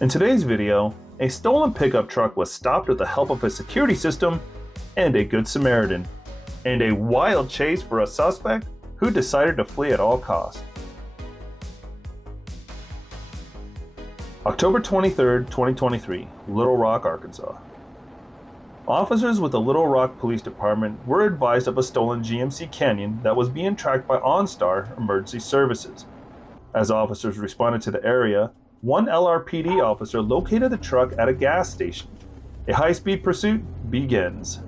In today's video, a stolen pickup truck was stopped with the help of a security system and a good Samaritan, and a wild chase for a suspect who decided to flee at all costs. October 23, 2023, Little Rock, Arkansas. Officers with the Little Rock Police Department were advised of a stolen GMC Canyon that was being tracked by OnStar Emergency Services. As officers responded to the area, one LRPD officer located the truck at a gas station. A high-speed pursuit begins.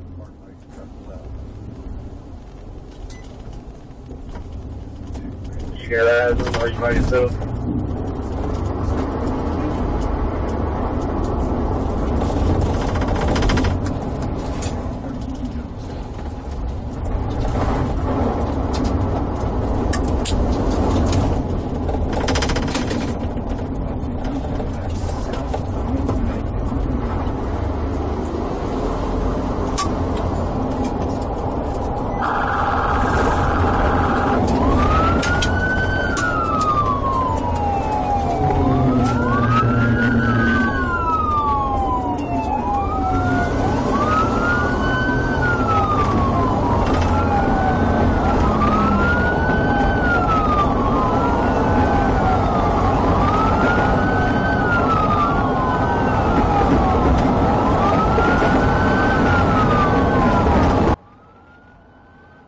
You hear that? Are you by yourself?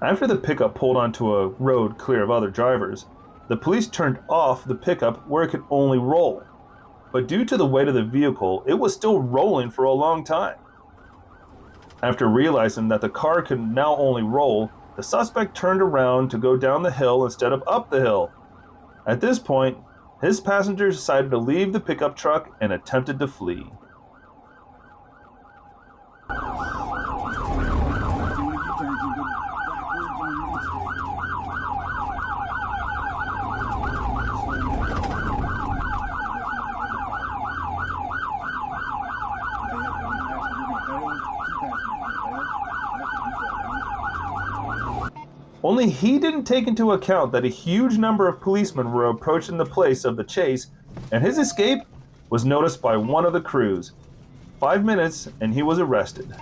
After the pickup pulled onto a road clear of other drivers, the police turned off the pickup where it could only roll. But due to the weight of the vehicle, it was still rolling for a long time. After realizing that the car could now only roll, the suspect turned around to go down the hill instead of up the hill. At this point, his passengers decided to leave the pickup truck and attempted to flee. Only he didn't take into account that a huge number of policemen were approaching the place of the chase, and his escape was noticed by one of the crews. 5 minutes and he was arrested.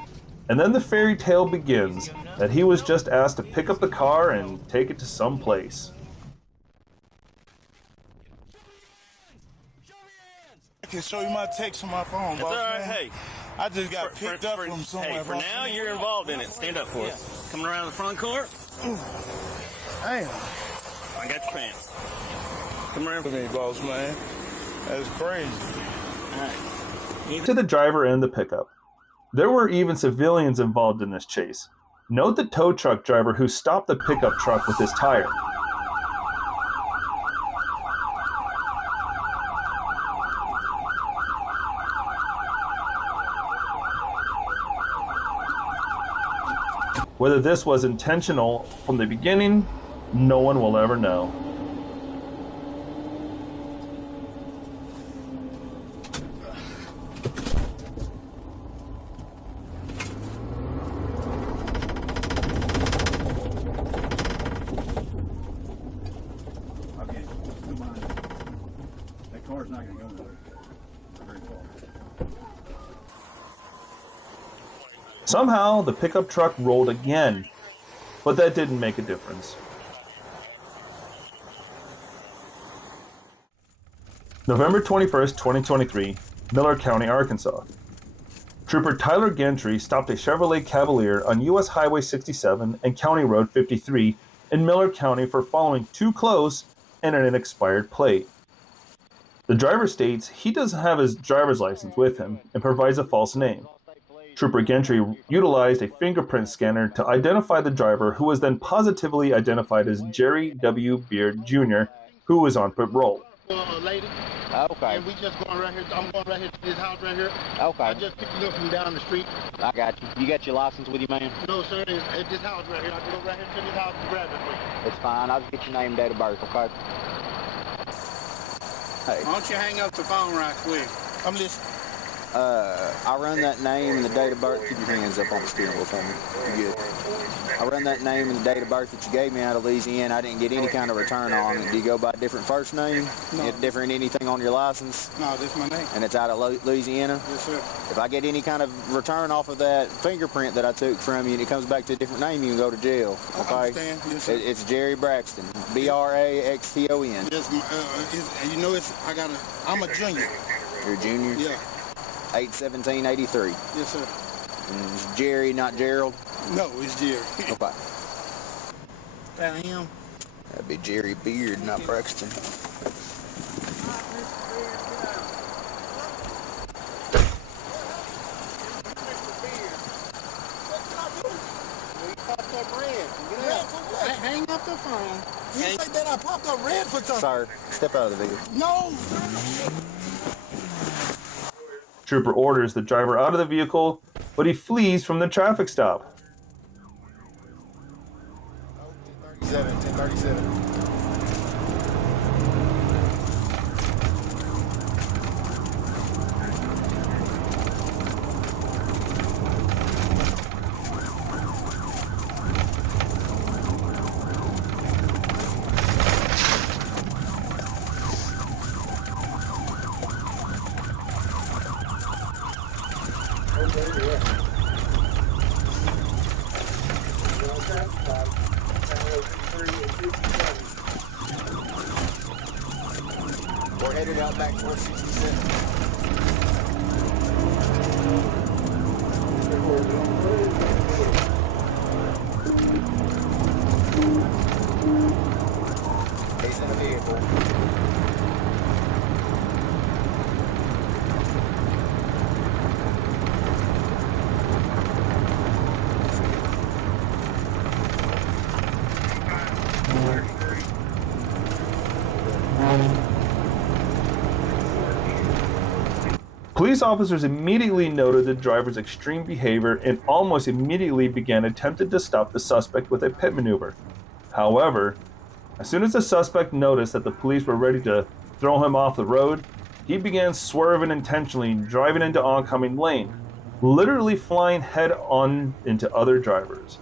And then the fairy tale begins, that he was just asked to pick up the car and take it to some place. I can show you my text on my phone, boss. All right, man. hey. I just got picked up from somewhere. Hey, for boss, now, man. you're involved in it. Stand up for us. Coming around the front court. Damn. I got your pants. Come around. Look at me, boss, man. That's crazy. All right. To the driver and the pickup. There were even civilians involved in this chase. Note the tow truck driver who stopped the pickup truck with his tire. Whether this was intentional from the beginning, no one will ever know. Okay, come on. That car's not going to go nowhere. Very far. Somehow, the pickup truck rolled again, but that didn't make a difference. November 21st, 2023, Miller County, Arkansas. Trooper Tyler Gentry stopped a Chevrolet Cavalier on U.S. Highway 67 and County Road 53 in Miller County for following too close and an expired plate. The driver states he doesn't have his driver's license with him and provides a false name. Trooper Gentry utilized a fingerprint scanner to identify the driver, who was then positively identified as Jerry W. Beard Jr., who was on parole. Lady. Okay. And we just going right here. I'm going right here to this house right here. Okay. I just picked it up from down the street. I got you. You got your license with you, man? No, sir. It's at this house right here. I can go right here to this house and grab it for you. It's fine. I'll just get your name and date of birth, okay? Hey. Why don't you hang up the phone right quick? I'm listening. I run that name and the date of birth. Keep your hands up on the steering wheel for me. You're good. I run that name and the date of birth that you gave me out of Louisiana. I didn't get any kind of return on it. Do you go by a different first name? No. Different anything on your license? No, that's my name. And it's out of Louisiana? Yes, sir. If I get any kind of return off of that fingerprint that I took from you and it comes back to a different name, you can go to jail. Okay? I understand. Yes, sir. It's Jerry Braxton. Braxton. Yes, you know, I'm a junior. You're a junior? Yeah. 8/17/83. Yes, sir. And it's Jerry, not Gerald? No, it's Jerry. Okay. That him? That'd be Jerry Beard, not Braxton. Hang up the phone. You say that I popped up red for something? Sir, step out of the vehicle. No. Trooper orders the driver out of the vehicle, but he flees from the traffic stop. 1037. We're headed out back towards 67. He's in the vehicle. Police officers immediately noted the driver's extreme behavior and almost immediately began attempting to stop the suspect with a pit maneuver. However, as soon as the suspect noticed that the police were ready to throw him off the road, he began swerving intentionally, driving into oncoming lane, literally flying head on into other drivers.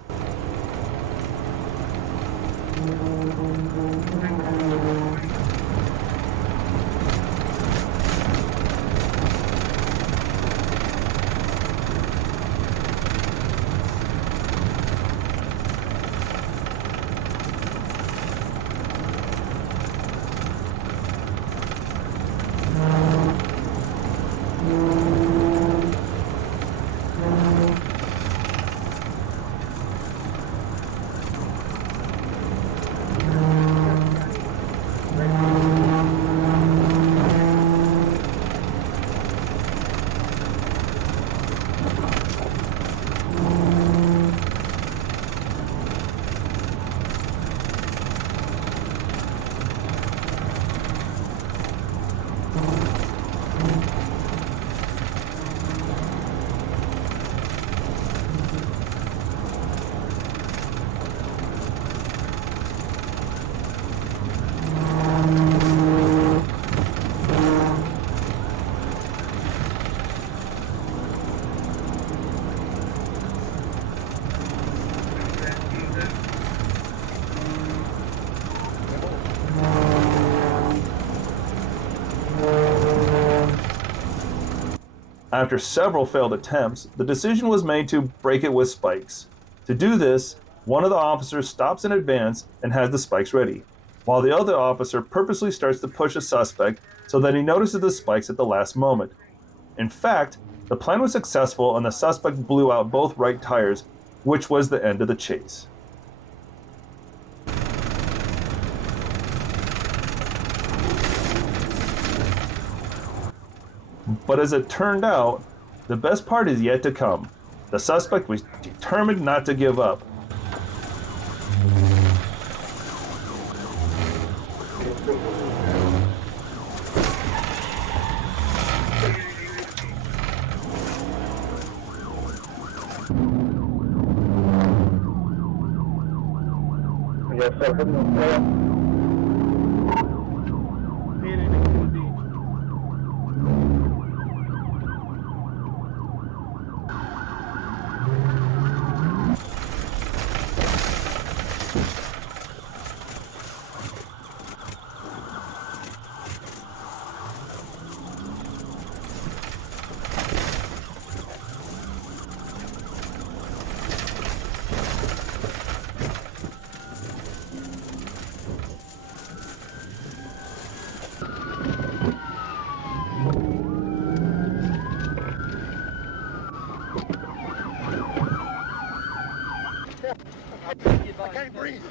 After several failed attempts, the decision was made to break it with spikes. To do this, one of the officers stops in advance and has the spikes ready, while the other officer purposely starts to push the suspect so that he notices the spikes at the last moment. In fact, the plan was successful and the suspect blew out both right tires, which was the end of the chase. But as it turned out, the best part is yet to come. The suspect was determined not to give up. Yes, sir. I can't breathe.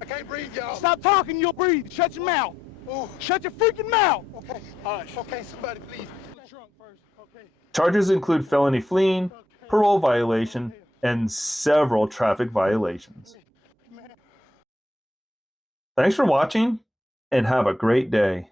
I can't breathe, y'all. Stop talking, you'll breathe. Shut your mouth. Ooh. Shut your freaking mouth. Okay. All right. Okay, somebody, please. Trunk first. Okay. Charges include felony fleeing, parole violation, and several traffic violations. Thanks for watching, and have a great day.